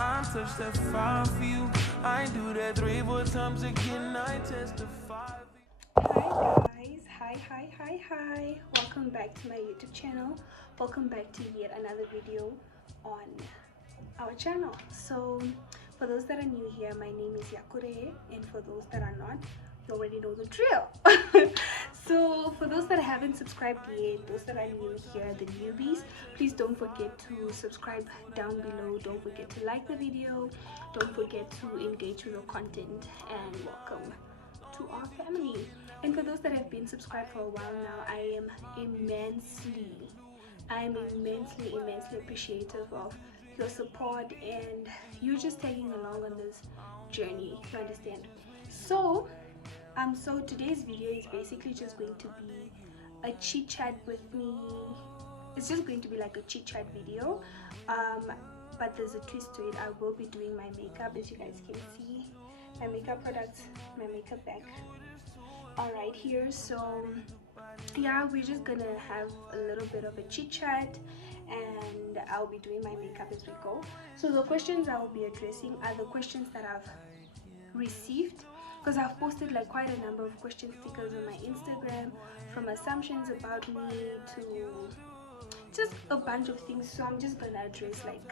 I'm touched at 5 for you. I do that 3-4 times again. I testify. Hi guys, hi, welcome back to my YouTube channel. Welcome back to yet another video on our channel. So for those that are new here, my name is Yakure, and for those that are not, you already know the drill. So for those that haven't subscribed yet, those that are new here, the newbies, please don't forget to subscribe down below. Don't forget to like the video, don't forget to engage with the content, and welcome to our family. And for those that have been subscribed for a while now, I am immensely appreciative of your support and you just tagging along on this journey, you understand. So today's video is basically just going to be a chit chat with me. It's just going to be like a chit chat video, but there's a twist to it. I will be doing my makeup, as you guys can see, my makeup products, my makeup bag are right here. So yeah, we're just gonna have a little bit of a chit chat and I'll be doing my makeup as we go. So the questions I will be addressing are the questions that I've received, because I've posted like quite a number of question stickers on my Instagram, from assumptions about me to just a bunch of things. So I'm just gonna address, like,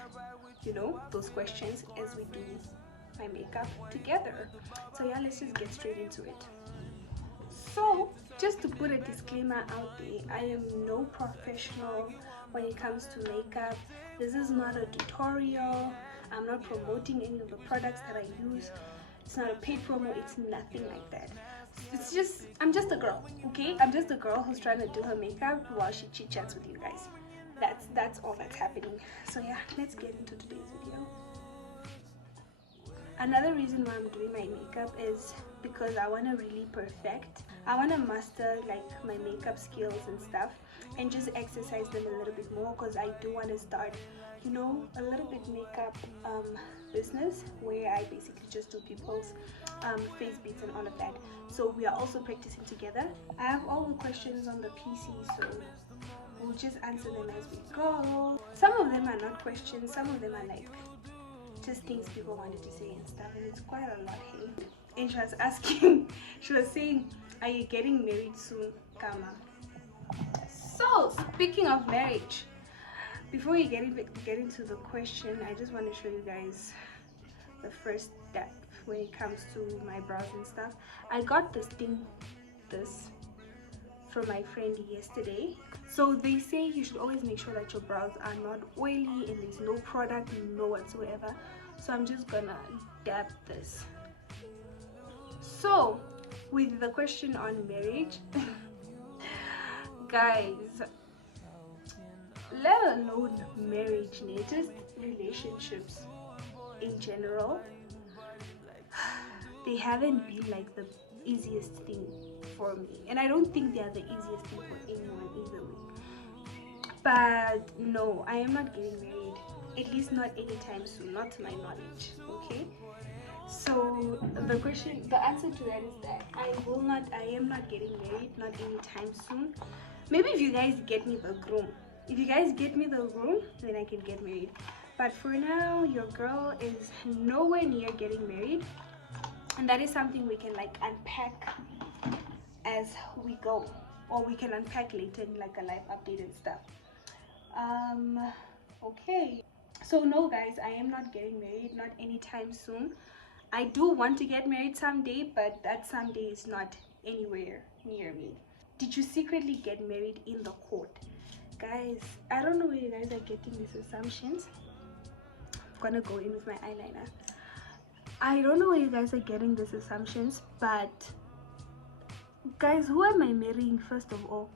you know, those questions as we do my makeup together. So yeah, let's just get straight into it. So just to put a disclaimer out there, I am no professional when it comes to makeup. This is not a tutorial. I'm not promoting any of the products that I use. It's not a paid promo, it's nothing like that. It's just, I'm just a girl, okay? I'm just a girl who's trying to do her makeup while she chit chats with you guys. That's all that's happening. So yeah, let's get into today's video. Another reason why I'm doing my makeup is because I want to really perfect. I want to master like my makeup skills and stuff and just exercise them a little bit more, because I do want to start, you know, a little bit makeup business where I basically just do people's face beads and all of that. So we are also practicing together. I have all the questions on the PC, so we'll just answer them as we go. Some of them are not questions, some of them are like just things people wanted to say and stuff, and it's quite a lot. Hey, and she was asking, she was saying, are you getting married soon, Kama? So speaking of marriage, before we get into the question, I just want to show you guys the first step when it comes to my brows and stuff. I got this from my friend yesterday. So they say you should always make sure that your brows are not oily and there's no product, no whatsoever. So I'm just gonna dab this. So with the question on marriage, guys, let alone marriage, just relationships in general, they haven't been like the easiest thing for me, and I don't think they are the easiest thing for anyone either way. But no, I am not getting married, at least not anytime soon, not to my knowledge. Okay, so the answer to that is that I am not getting married, not anytime soon. Maybe if you guys get me the groom, then I can get married. But for now, your girl is nowhere near getting married, and that is something we can like unpack as we go, or we can unpack later in like a live update and stuff. Okay, so no guys, I am not getting married, not anytime soon. I do want to get married someday, but that someday is not anywhere near me. Did you secretly get married in the court? Guys, I don't know where you guys are getting these assumptions. I'm gonna go in with my eyeliner. I don't know where you guys are getting these assumptions, but guys, who am I marrying first of all?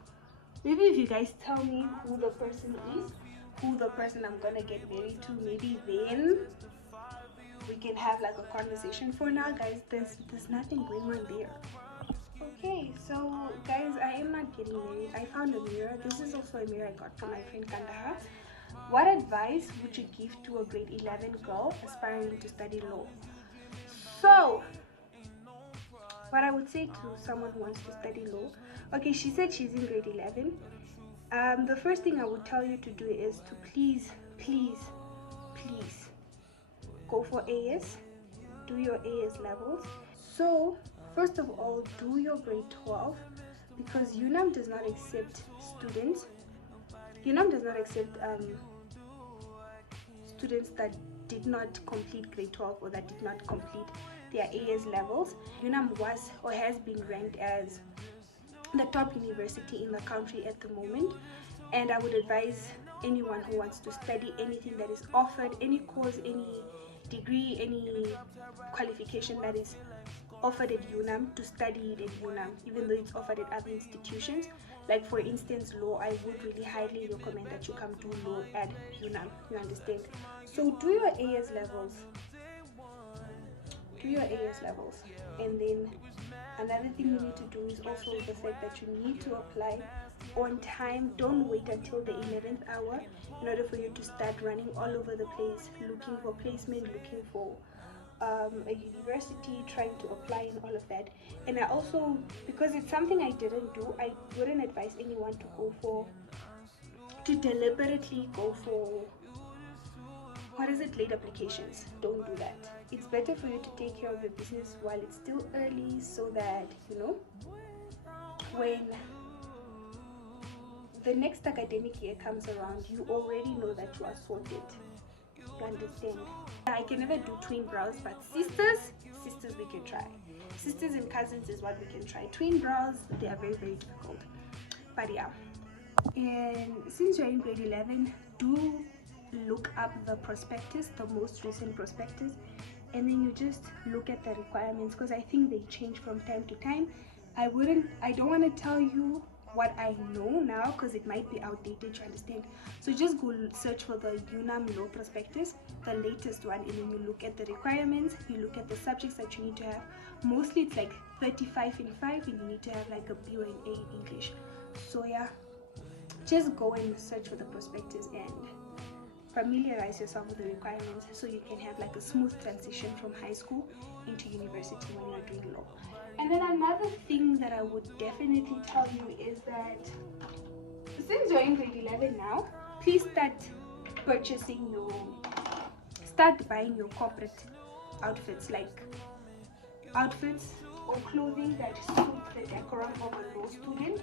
Maybe if you guys tell me who the person is, who the person I'm gonna get married to, maybe then we can have like a conversation. For now guys, there's nothing going on there. Okay, so guys, I am not getting married. I found a mirror. This is also a mirror I got from my friend Kandahar. What advice would you give to a grade 11 girl aspiring to study law? So what I would say to someone who wants to study law, okay, she said she's in grade 11. The first thing I would tell you to do is to please for AS, do your AS levels. So first of all, do your grade 12, because UNAM does not accept students. UNAM does not accept students that did not complete grade 12 or that did not complete their AS levels. UNAM was or has been ranked as the top university in the country at the moment, and I would advise anyone who wants to study anything that is offered, any course, any degree, any qualification that is offered at UNAM, to study it at UNAM, even though it's offered at other institutions. Like for instance, law, I would really highly recommend that you come do law at UNAM, you understand? So do your AS levels, and then another thing you need to do is also the fact that you need to apply on time. Don't wait until the 11th hour in order for you to start running all over the place looking for placement, looking for a university, trying to apply and all of that. And I also, because it's something I didn't do, I wouldn't advise anyone to deliberately go for late applications. Don't do that. It's better for you to take care of your business while it's still early, so that when the next academic year comes around, you already know that you are sorted. You understand? I can never do twin brows, but sisters we can try. Sisters and cousins is what we can try. Twin brows, they are very, very difficult. But yeah. And since you're in grade 11, do look up the prospectus, the most recent prospectus, and then you just look at the requirements, because I think they change from time to time. I don't want to tell you what I know now, because it might be outdated, you understand? So just go search for the UNAM law prospectus, the latest one, and then you look at the requirements, you look at the subjects that you need to have. Mostly it's like 35 in 5, and you need to have like a B or an A in English. So yeah, just go and search for the prospectus and familiarize yourself with the requirements, so you can have like a smooth transition from high school into university when you're doing law. And then another thing that I would definitely tell you is that since you're in grade 11 now, please start buying your corporate outfits, like outfits or clothing that suit the decorum of a law student,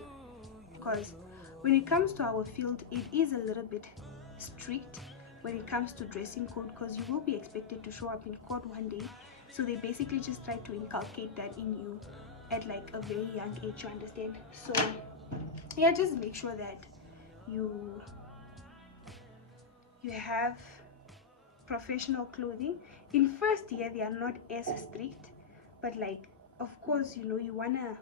because when it comes to our field, it is a little bit strict when it comes to dressing code, because you will be expected to show up in court one day. So they basically just try to inculcate that in you at like a very young age, you understand? So yeah, just make sure that you have professional clothing. In first year they are not as strict, but like, of course, you want to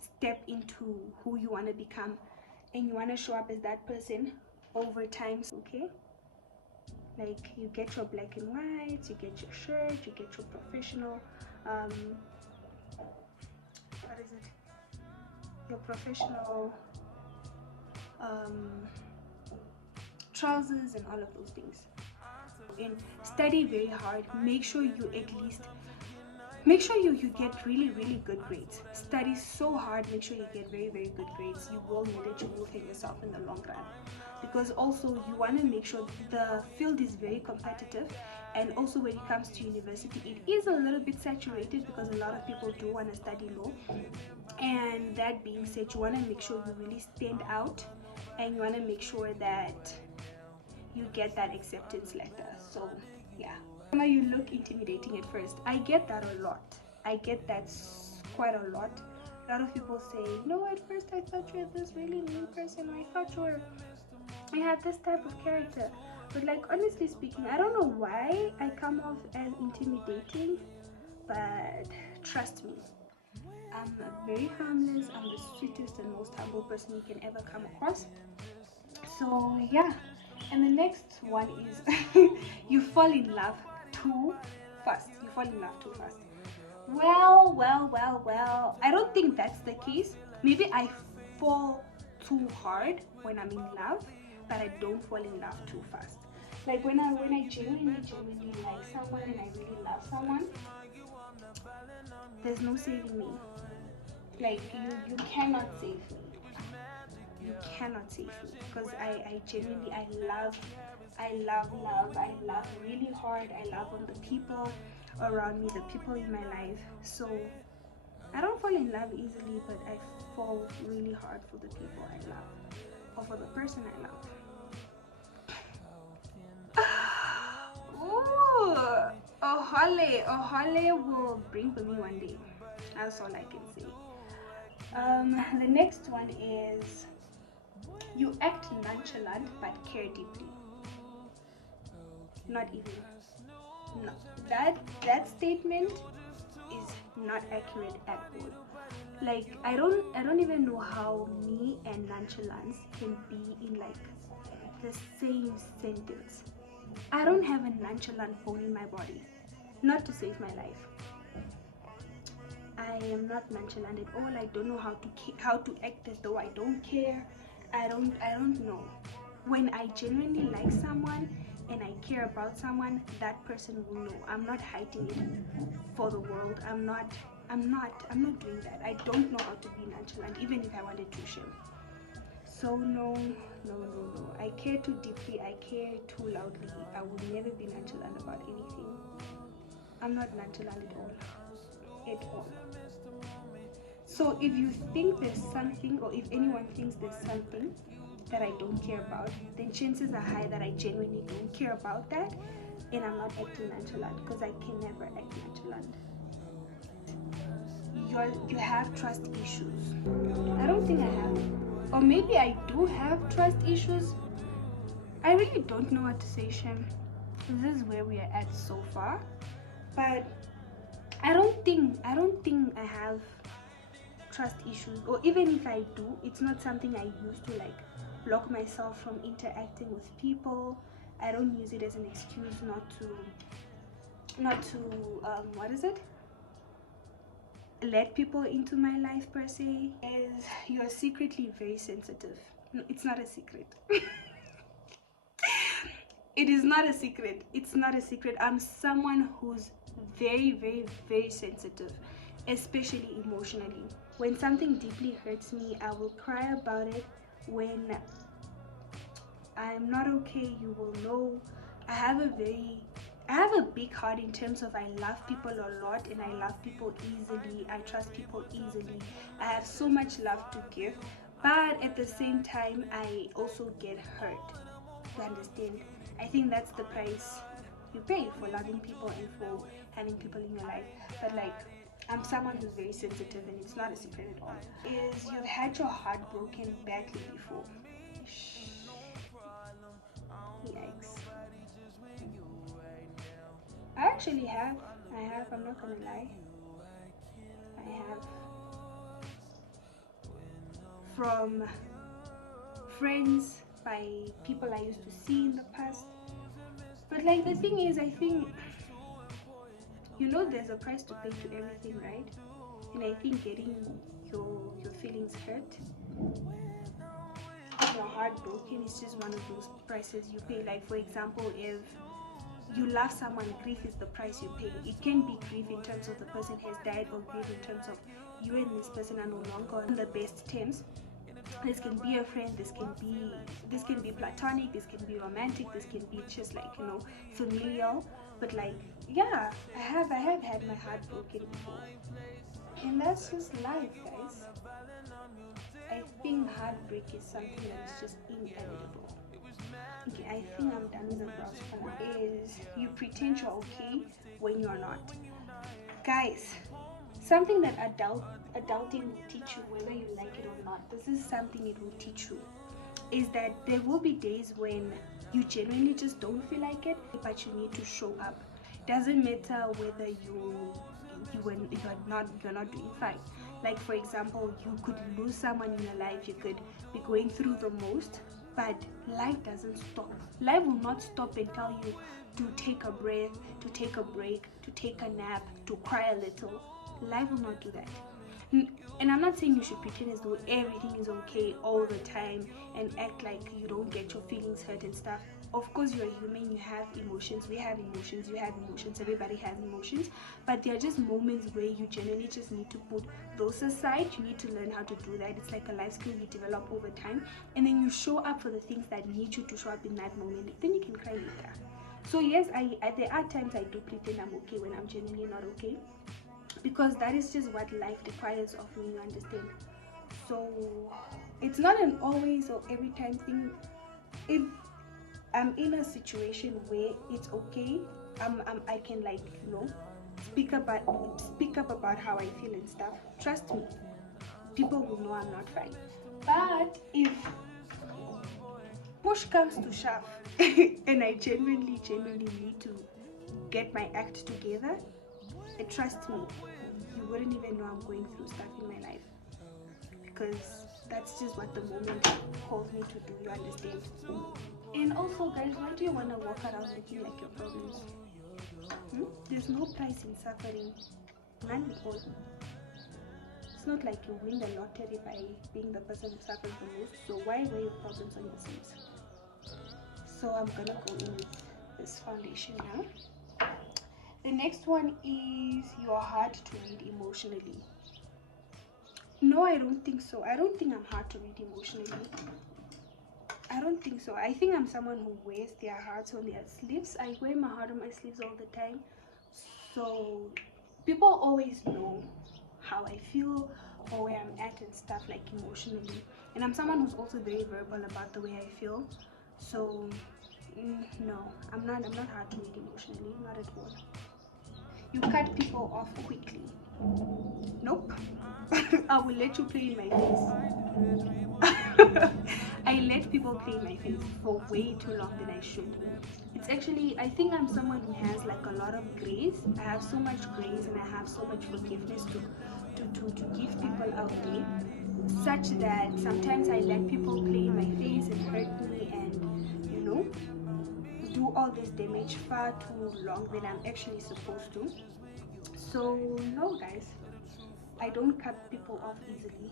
step into who you want to become, and you want to show up as that person over time. Okay, like you get your black and white, you get your shirt, you get your professional your professional trousers and all of those things. And study very hard. Make sure you get really, really good grades. Study so hard, make sure you get very, very good grades. You will know that you will hit yourself in the long run, because also you want to make sure the field is very competitive. And also when it comes to university, it is a little bit saturated, because a lot of people do want to study law. And that being said, you want to make sure you really stand out, and you want to make sure that you get that acceptance letter. So yeah, you look intimidating at first. I get that a lot. I get that quite a lot. A lot of people say, no, at first I thought you were this really mean person, I thought I had this type of character. But like, honestly speaking, I don't know why I come off as intimidating, but trust me, I'm very harmless. I'm the sweetest and most humble person you can ever come across. So yeah. And the next one is you fall in love too fast. Well, I don't think that's the case. Maybe I fall too hard when I'm in love, but I don't fall in love too fast. Like when I genuinely like someone and I really love someone, there's no saving me. Like you cannot save me. You cannot save me, because I genuinely love really hard. I love on the people around me, the people in my life. So I don't fall in love easily, but I fall really hard for the people I love, or for the person I love. Ooh, a hole will bring for me one day. That's all I can say. The next one is you act nonchalant but care deeply. Not even. No, that statement is not accurate at all. Like I don't even know how me and nonchalance can be in like the same sentence. I don't have a nonchalant bone in my body, not to save my life. I am not nonchalant at all. I don't know how to act as though I don't care. I don't know. When I genuinely like someone and I care about someone, that person will know. I'm not hiding it for the world. I'm not doing that. I don't know how to be nonchalant, even if I wanted to share. So no, no, no, no. I care too deeply. I care too loudly. I will never be nonchalant about anything. I'm not nonchalant at all. At all. So if you think there's something, or if anyone thinks there's something that I don't care about, then chances are high that I genuinely don't care about that, and I'm not acting nonchalant, because I can never act nonchalant. You have trust issues. I don't think I have, or maybe I do have trust issues. I really don't know what to say, Shem. This is where we are at so far, but I don't think I have trust issues, or even if I do, it's not something I use to like block myself from interacting with people. I don't use it as an excuse not to what is it, let people into my life per se. Is you're secretly very sensitive. No, it's not a secret. It is not a secret. It's not a secret. I'm someone who's very, very, very sensitive, especially emotionally. When something deeply hurts me, I will cry about it. When I'm not okay, you will know. I have a big heart in terms of I love people a lot, and I love people easily. I trust people easily. I have so much love to give, but at the same time I also get hurt. You understand? I think that's the price you pay for loving people and for having people in your life. But like, I'm someone who's very sensitive, and it's not a secret at all. Is you've had your heart broken badly before. Yikes. I actually have. I'm not gonna lie. I have. From friends, by people I used to see in the past. But like, the thing is, I think, there's a price to pay to everything, right? And I think getting your feelings hurt, your heart broken, is just one of those prices you pay. Like, for example, if you love someone, grief is the price you pay. It can be grief in terms of the person has died, or grief in terms of you and this person are no longer on the best terms. This can be a friend, this can be platonic, this can be romantic, this can be just like, familial. But like, yeah, I have had my heart broken before, and that's just life, guys. I think heartbreak is something that is just inevitable. Okay, I think I'm done with the grouse for now. Is you pretend you're okay when you're not. Guys, something that adulting will teach you, whether you like it or not, this is something it will teach you, is that there will be days when you genuinely just don't feel like it, but you need to show up. Doesn't matter whether you're not doing fine. Like, for example, you could lose someone in your life, you could be going through the most, but life doesn't stop. Life will not stop and tell you to take a breath, to take a break, to take a nap, to cry a little. Life will not do that. And I'm not saying you should pretend as though everything is okay all the time and act like you don't get your feelings hurt and stuff. Of course, you're human, you have emotions, we have emotions, you have emotions, everybody has emotions, but there are just moments where you generally just need to put those aside. You need to learn how to do that. It's like a life skill you develop over time, and then you show up for the things that need you to show up in that moment. Then you can cry later. So yes, there are times I do pretend I'm okay when I'm genuinely not okay, because that is just what life requires of me, you understand. So it's not an always or every time thing. If I'm in a situation where it's okay, I can, like, speak up about how I feel and stuff. Trust me, people will know I'm not fine. But if push comes to shove and I genuinely need to get my act together, trust me, you wouldn't even know I'm going through stuff in my life, because that's just what the moment calls me to do, you understand. And also, guys, why do you want to walk around looking like your problems? There's no price in suffering, none at all. It's not like you win the lottery by being the person who suffers the most, so why wear your problems on your sleeves? So I'm gonna go in with this foundation now. The next one is you're hard to read emotionally. No, I don't think so. I don't think I'm hard to read emotionally. I don't think so. I think I'm someone who wears their hearts on their sleeves. I wear my heart on my sleeves all the time. So people always know how I feel or where I'm at and stuff, like emotionally. And I'm someone who's also very verbal about the way I feel. So no, I'm not hard to read emotionally, not at all. You cut people off quickly. Nope. I will let you play in my face. I let people play in my face for way too long than I should. It's actually, I think I'm someone who has like a lot of grace. I have so much grace and I have so much forgiveness to give people out there, such that sometimes I let people play in my face and hurt me and, do all this damage far too long than I'm actually supposed to. So no, guys, I don't cut people off easily.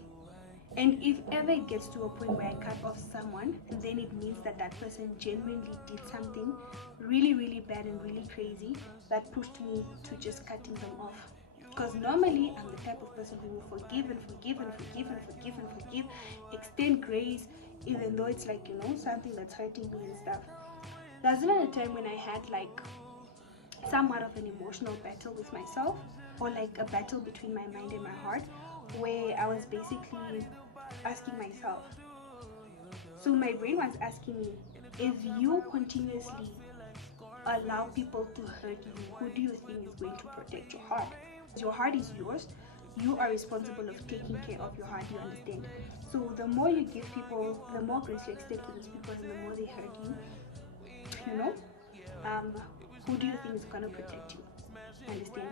And if ever it gets to a point where I cut off someone, then it means that that person genuinely did something really, really bad and really crazy that pushed me to just cutting them off. Because normally I'm the type of person who will forgive and forgive and forgive and forgive and forgive, extend grace, even though it's like, something that's hurting me and stuff. There's even a time when I had like somewhat of an emotional battle with myself, or like a battle between my mind and my heart, where I was basically asking myself, so my brain was asking me, if you continuously allow people to hurt you, who do you think is going to protect your heart? Your heart is yours. You are responsible of taking care of your heart, you understand? So the more you give people, the more grace you extend to those people, and the more they hurt you, you know who do you think is going to protect you? Understand?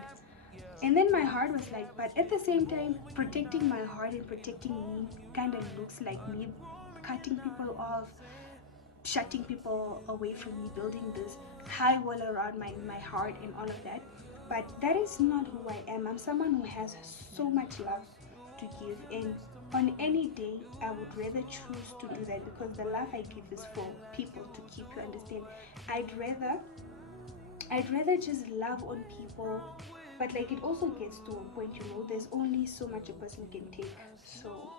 And then my heart was like, but at the same time, protecting my heart and protecting me kind of looks like me cutting people off, shutting people away from me, building this high wall around my heart and all of that. But that is not who I am. I'm someone who has so much love to give, and on any day I would rather choose to do that, because the love I give is for people to keep, you understand? I'd rather just love on people, but like it also gets to a point, there's only so much a person can take. So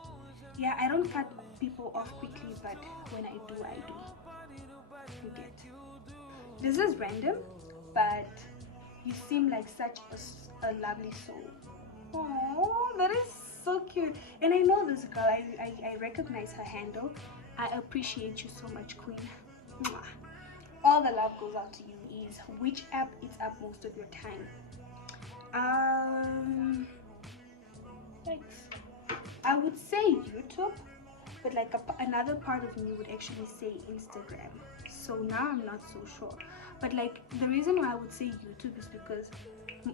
yeah, I don't cut people off quickly, but when I do, I do. You get. This is random, but you seem like such a lovely soul. Oh, that is so cute. And I know this girl. I recognize her handle. I appreciate you so much, Queen. Mwah. All the love goes out to you. Is which app eats up most of your time? Thanks. I would say YouTube, but like another part of me would actually say Instagram. So now I'm not so sure. But like the reason why I would say YouTube is because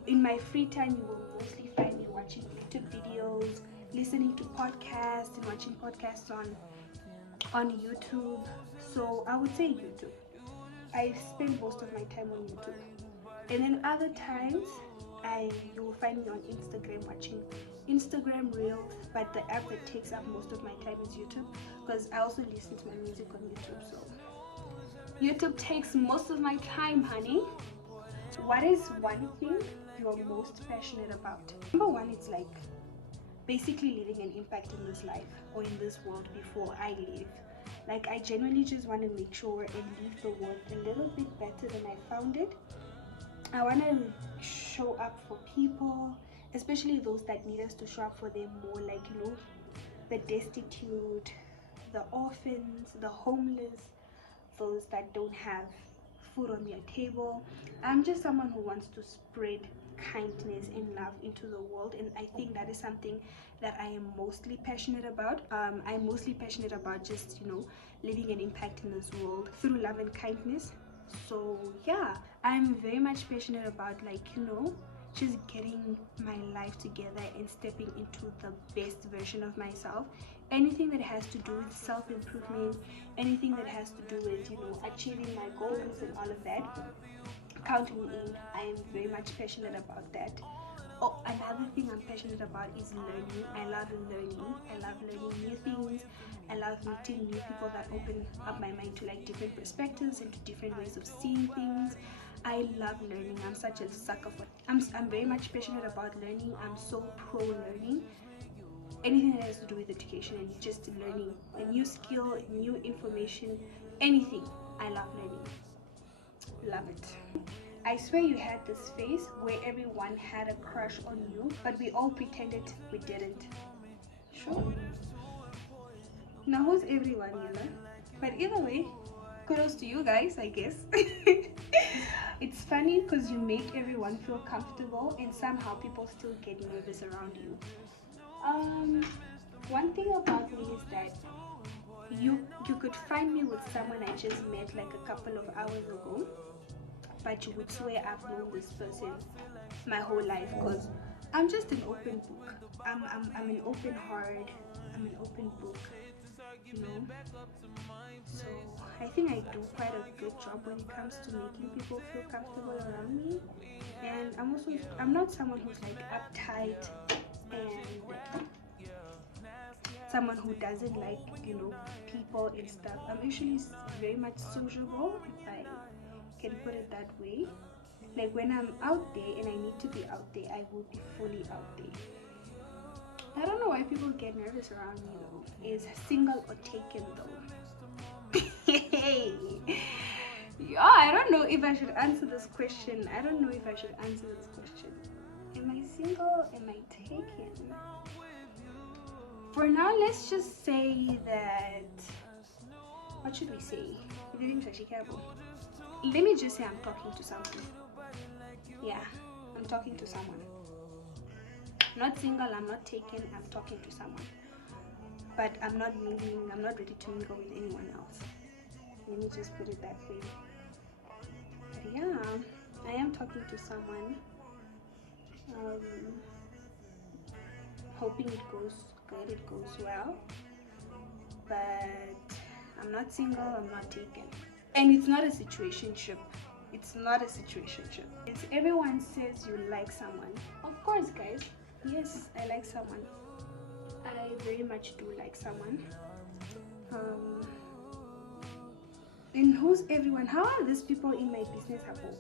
in my free time you will mostly find me watching YouTube videos, listening to podcasts, and watching podcasts on YouTube. So I would say YouTube. I spend most of my time on YouTube. And then other times you will find me on Instagram watching Instagram Reels, but the app that takes up most of my time is YouTube, because I also listen to my music on YouTube. So YouTube takes most of my time, honey. What is one thing you're most passionate about? Number one, it's like basically leaving an impact in this life or in this world before I leave. Like, I genuinely just want to make sure and leave the world a little bit better than I found it. I want to show up for people, especially those that need us to show up for them more, like, you know, the destitute, the orphans, the homeless, those that don't have food on their table. I'm just someone who wants to spread kindness and love into the world, and I think that is something that I am mostly passionate about. I'm mostly passionate about just, you know, leaving an impact in this world through love and kindness. So yeah, I'm very much passionate about, like, you know, just getting my life together and stepping into the best version of myself. Anything that has to do with self-improvement, anything that has to do with, you know, achieving my goals and all of that, count me in. I am very much passionate about that. Oh, another thing I'm passionate about is learning. I love learning. I love learning new things. I love meeting new people that open up my mind to, like, different perspectives and to different ways of seeing things. I love learning. I'm such a sucker for. I'm very much passionate about learning. I'm so pro learning. Anything that has to do with education and just learning a new skill, new information, anything. I love learning. Love it. I swear you had this phase where everyone had a crush on you, but we all pretended we didn't. Sure. Now who's everyone, you know? But either way, kudos to you guys, I guess. It's funny because you make everyone feel comfortable and somehow people still get nervous around you. One thing about me is that you could find me with someone I just met like a couple of hours ago, but you would swear I've known this person my whole life, because I'm just an open book. I'm an open heart. I'm an open book, you know. So I think I do quite a good job when it comes to making people feel comfortable around me. And I'm not someone who's like uptight and someone who doesn't like, you know, people and stuff. I'm usually very much sociable, if I can put it that way. Like, when I'm out there and I need to be out there, I will be fully out there. I don't know why people get nervous around me though. Is single or taken though? Hey. Yeah, I don't know if I should answer this question. I don't know if I should answer this question. Am I single? Am I taken? For now, let's just say that. What should we say? Let me just say I'm talking to someone. Yeah, I'm talking to someone. Not single, I'm not taken, I'm talking to someone. But I'm not mingling, I'm not ready to mingle with anyone else. Let me just put it that way. But yeah, I am talking to someone. Hoping it goes good, it goes well. But I'm not single, I'm not taken. And it's not a situationship. It's not a situationship. It's everyone says you like someone. Of course, guys. Yes, I like someone. I very much do like someone. And who's everyone? How are these people in my business happen?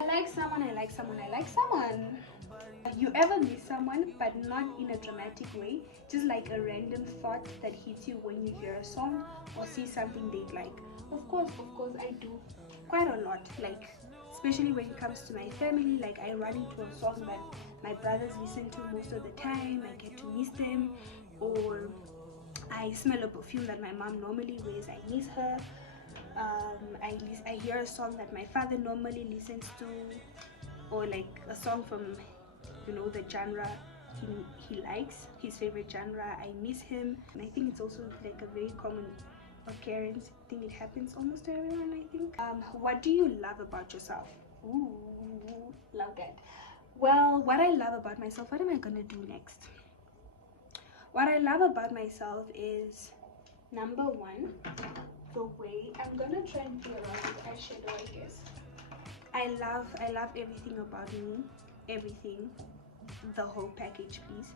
I like someone, I like someone, I like someone. You ever miss someone, but not in a dramatic way, just like a random thought that hits you when you hear a song or see something they like? Of course, I do quite a lot. Like, especially when it comes to my family, like I run into a song that my brothers listen to most of the time. I get to miss them, or I smell a perfume that my mom normally wears. I miss her. I hear a song that my father normally listens to, or like a song from, you know, the genre he likes, his favorite genre. I miss him. And I think it's also like a very common occurrence. I think it happens almost to everyone, I think. What do you love about yourself? Ooh, love that. Well, what I love about myself, what am I gonna do next? What I love about myself is, number one, the way I'm gonna try and be around with eyeshadow, I guess. I love everything about me, everything, the whole package, please.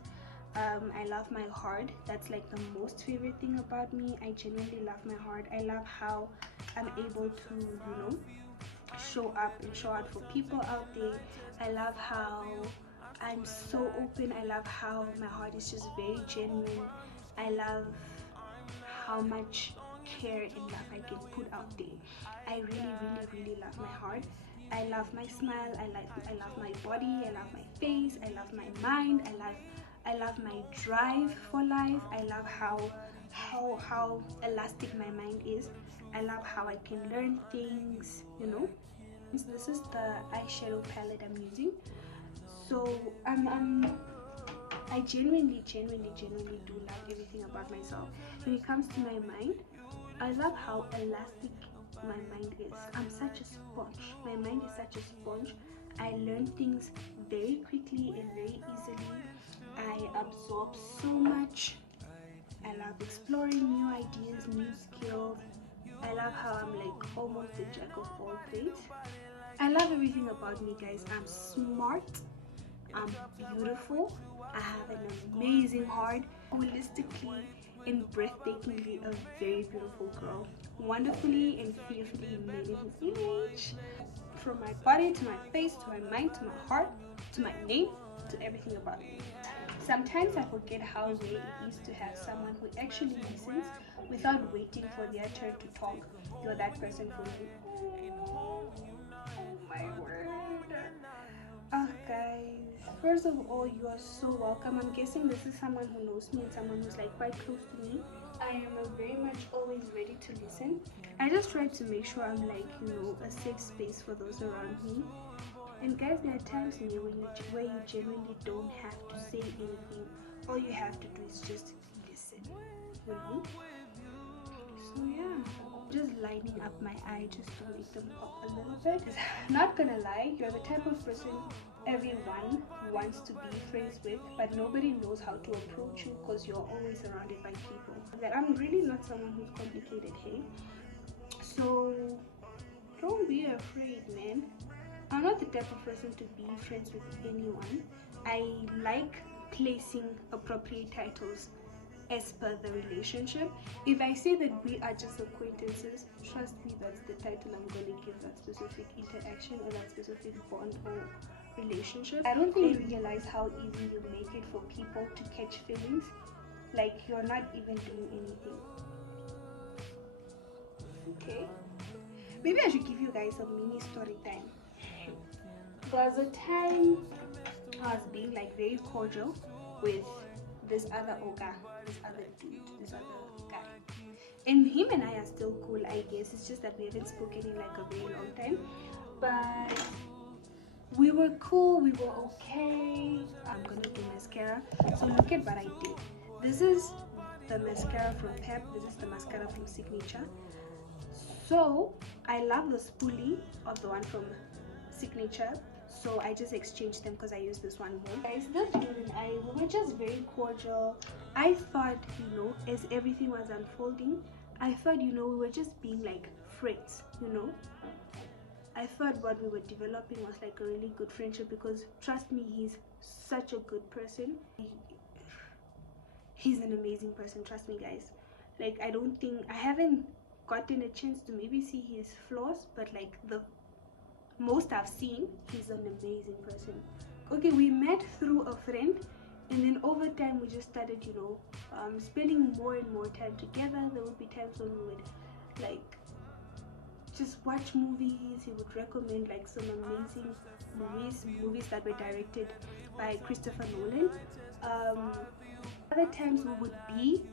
I love my heart. That's like the most favorite thing about me. I genuinely love my heart. I love how I'm able to, you know, show up and show out for people out there. I love how I'm so open. I love how my heart is just very genuine. I love how much care and love I can put out there. I really love my heart. I love my smile. I love my body. I love my face. I love my mind. I love my drive for life. I love how elastic my mind is. I love how I can learn things, you know. So this is the eyeshadow palette I'm using. So I genuinely do love everything about myself. When it comes to my mind, I love how elastic my mind is. I'm such a sponge. My mind is such a sponge. I learn things very quickly and very easily. I absorb so much. I love exploring new ideas, new skills. I love how I'm like almost a jack of all trades. I love everything about me, guys. I'm smart. I'm beautiful. I have an amazing heart. Holistically and breathtakingly a very beautiful girl. Wonderfully and fearfully made in his image. From my body to my face to my mind to my heart to my name to everything about me. Sometimes I forget how rare it is to have someone who actually listens without waiting for their turn to talk. You're that person for me. Oh my word. Ah, guys, first of all, you are so welcome. I'm guessing this is someone who knows me and someone who's like quite close to me. I am very much always ready to listen. I just try to make sure I'm like, you know, a safe space for those around me. And guys, there are times in you where you genuinely don't have to say anything. All you have to do is just listen, you know. So yeah, just lining up my eye just to make them pop a little bit. Not gonna lie, you're the type of person everyone wants to be friends with, but nobody knows how to approach you because you're always surrounded by people. That I'm really not someone who's complicated, hey. So don't be afraid, man. I'm not the type of person to be friends with anyone. I like placing appropriate titles as per the relationship. If I say that we are just acquaintances, trust me, that's the title I'm going to give that specific interaction or that specific bond or relationship. I don't think you realize how easy you make it for people to catch feelings, like you're not even doing anything. Okay? Maybe I should give you guys a mini story time. There was a time I was being like very cordial with this other Oga, this other dude, this other guy. And him and I are still cool, I guess. It's just that we haven't spoken in like a very long time. But we were cool, we were okay. I'm gonna do mascara. So look at what I did. This is the mascara from Pep, this is the mascara from Signature. So I love the spoolie of the one from Signature, so I just exchanged them because I used this one more. Guys, this dude and I, we were just very cordial. I thought, you know, as everything was unfolding, I thought, you know, we were just being like friends, you know. I thought what we were developing was like a really good friendship because trust me, he's such a good person. He's an amazing person, trust me, guys. Like, I haven't gotten a chance to maybe see his flaws, but like the most I've seen, he's an amazing person. Okay, we met through a friend, and then over time we just started, you know, spending more and more time together. There would be times when we would like just watch movies. He would recommend like some amazing movies that were directed by Christopher Nolan. Other times we would be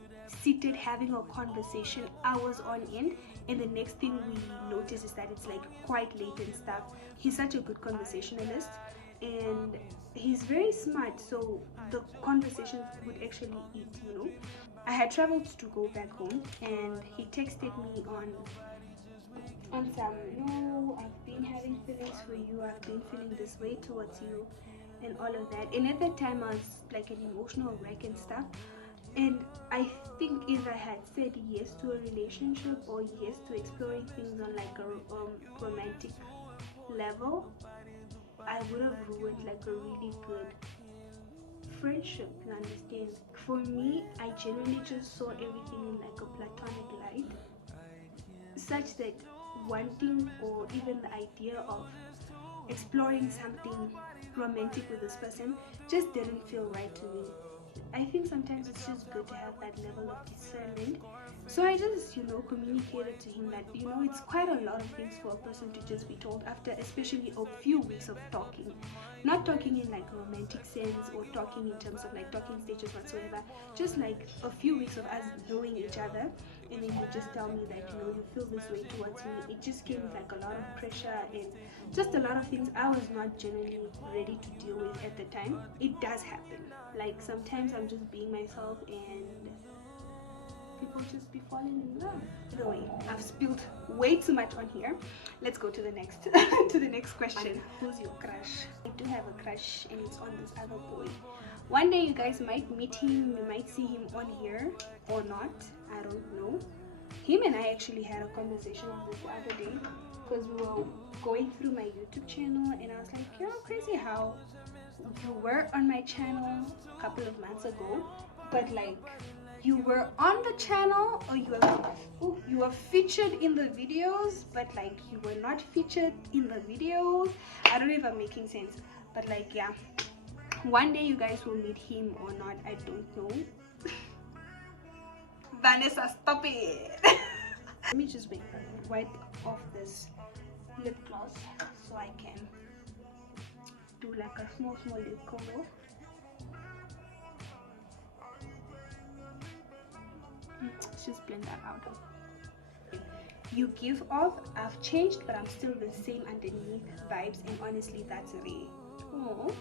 seated having a conversation hours on end, and the next thing we notice is that it's like quite late and stuff. He's such a good conversationalist and he's very smart, so the conversations would actually eat, you know. I had traveled to go back home and he texted me on some, no, I've been having feelings for you, I've been feeling this way towards you and all of that. And at that time I was like an emotional wreck and stuff. And I think if I had said yes to a relationship or yes to exploring things on like a romantic level, I would have ruined like a really good friendship, you understand? For me, I genuinely just saw everything in like a platonic light, such that wanting or even the idea of exploring something romantic with this person just didn't feel right to me. I think sometimes it's just good to have that level of discernment So I just, communicated to him that, it's quite a lot of things for a person to just be told after, especially a few weeks of talking. Not talking in like a romantic sense or talking in terms of like talking stages whatsoever. Just like a few weeks of us knowing each other. And then you just tell me that, you feel this way towards me. It just came with like a lot of pressure and just a lot of things I was not generally ready to deal with at the time. It does happen. Like sometimes I'm just being myself and people just be falling in love. Either way, I've spilled way too much on here. Let's go to the next to the next question. Who's your crush? I do have a crush and it's on this other boy. One day you guys might meet him, you might see him on here or not, I don't know. Him and I actually had a conversation on this the other day because we were going through my YouTube channel and I was like, crazy how you were on my channel a couple of months ago, but like you were on the channel or you were featured in the videos, but like you were not featured in the videos. I don't know if I'm making sense, but like yeah, one day you guys will meet him or not, I don't know. Vanessa, stop it. Let me just wipe off this lip gloss so I can do like a small lip color. Let's just blend that out. You give off, I've changed but I'm still the same underneath vibes, and honestly that's rare. Oh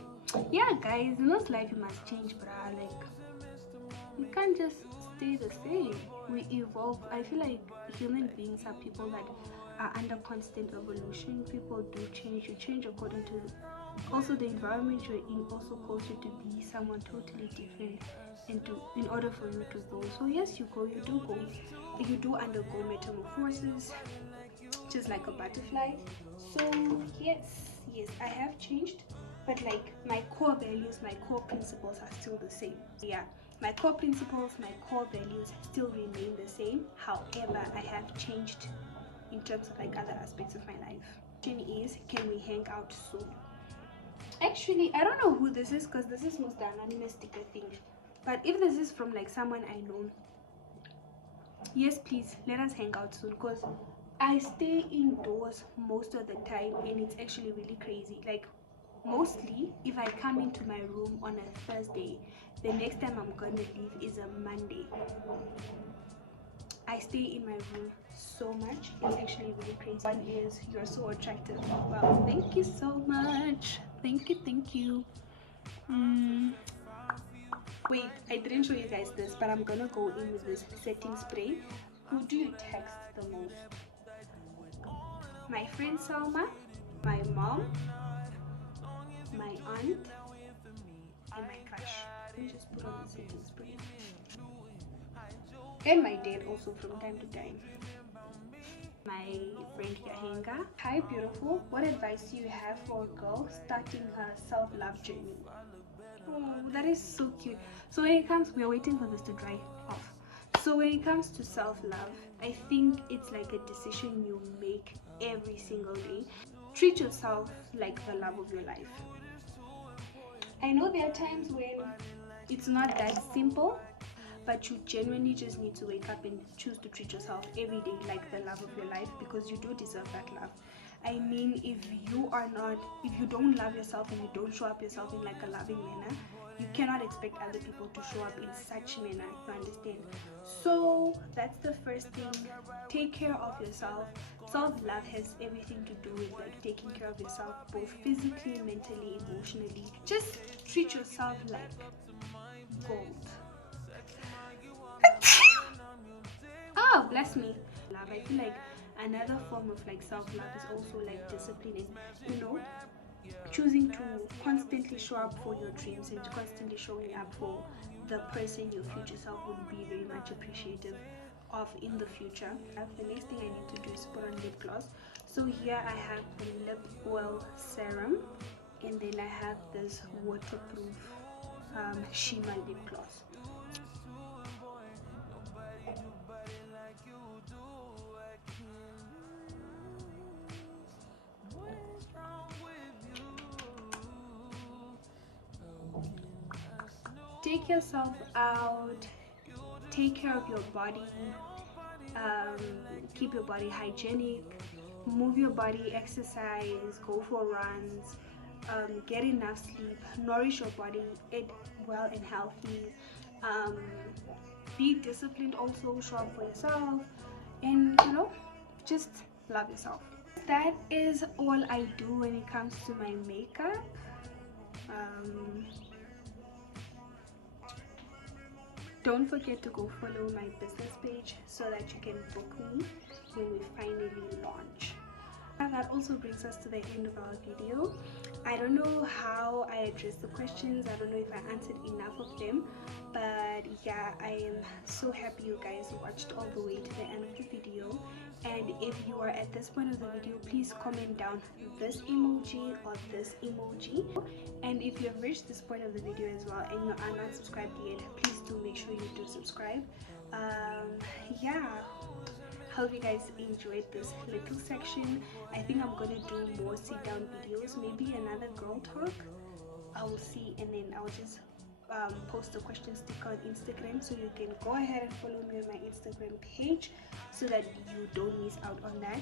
yeah guys, in this life you must change, bruh. Like you can't just stay the same. We evolve. I feel like human beings are people that are under constant evolution. People do change. You change according to also the environment you're in also calls you to be someone totally different, and in order for you to grow. So yes, you do undergo metamorphoses, just like a butterfly. So yes, I have changed, but like my core values, my core principles are still the same. Yeah, my core principles, my core values still remain the same. However, I have changed in terms of like other aspects of my life. Question is, can we hang out soon? Actually, I don't know who this is because this is most anonymous sticker thing. But if this is from like someone I know, yes please let us hang out soon, because I stay indoors most of the time and it's actually really crazy. Like mostly if I come into my room on a Thursday, the next time I'm gonna leave is a Monday. I stay in my room so much, it's actually really crazy. One is, you're so attractive. Wow, thank you so much. Thank you. Wait, I didn't show you guys this, but I'm gonna go in with this setting spray. Who do you text the most? My friend Salma, my mom, my aunt, and my crush. Let me just put on the setting spray. And my dad also from time to time. My friend Yahenga. Hi beautiful, what advice do you have for a girl starting her self-love journey? Oh, that is so cute. So when it comes, we're waiting for this to dry off. So when it comes to self-love, I think it's like a decision you make every single day. Treat yourself like the love of your life. I know there are times when it's not that simple, but you genuinely just need to wake up and choose to treat yourself every day like the love of your life, because you do deserve that love. I mean, if you don't love yourself and you don't show up yourself in like a loving manner, you cannot expect other people to show up in such manner, you understand? So that's the first thing. Take care of yourself. Self-love has everything to do with like taking care of yourself, both physically, mentally, emotionally. Just treat yourself like gold. Oh, bless me. Love, I feel like another form of like self-love is also like discipline, and choosing to constantly show up for your dreams and constantly showing up for the person your future self would be very much appreciative of in the future. The next thing I need to do is put on lip gloss. So here I have the lip oil serum, and then I have this waterproof shimmer lip gloss. Take yourself out, take care of your body, keep your body hygienic, move your body, exercise, go for runs, get enough sleep, nourish your body, eat well and healthy, um, be disciplined, also show up for yourself, and just love yourself. That is all I do when it comes to my makeup. um, don't forget to go follow my business page so that you can book me when we finally launch. And that also brings us to the end of our video. I don't know how I addressed the questions. I don't know if I answered enough of them, but yeah, I am so happy you guys watched all the way to the end of the video. And if you are at this point of the video, please comment down this emoji or this emoji. And if you have reached this point of the video as well and you are not subscribed yet, please do make sure you do subscribe. Yeah, hope you guys enjoyed this little section. I think I'm gonna do more sit down videos, maybe another girl talk. I will see, and then I'll just post a question sticker on Instagram, so you can go ahead and follow me on my Instagram page so that you don't miss out on that.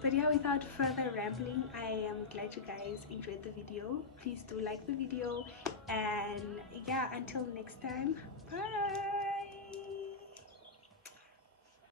But yeah, without further rambling, I am glad you guys enjoyed the video. Please do like the video, and yeah, until next time, bye.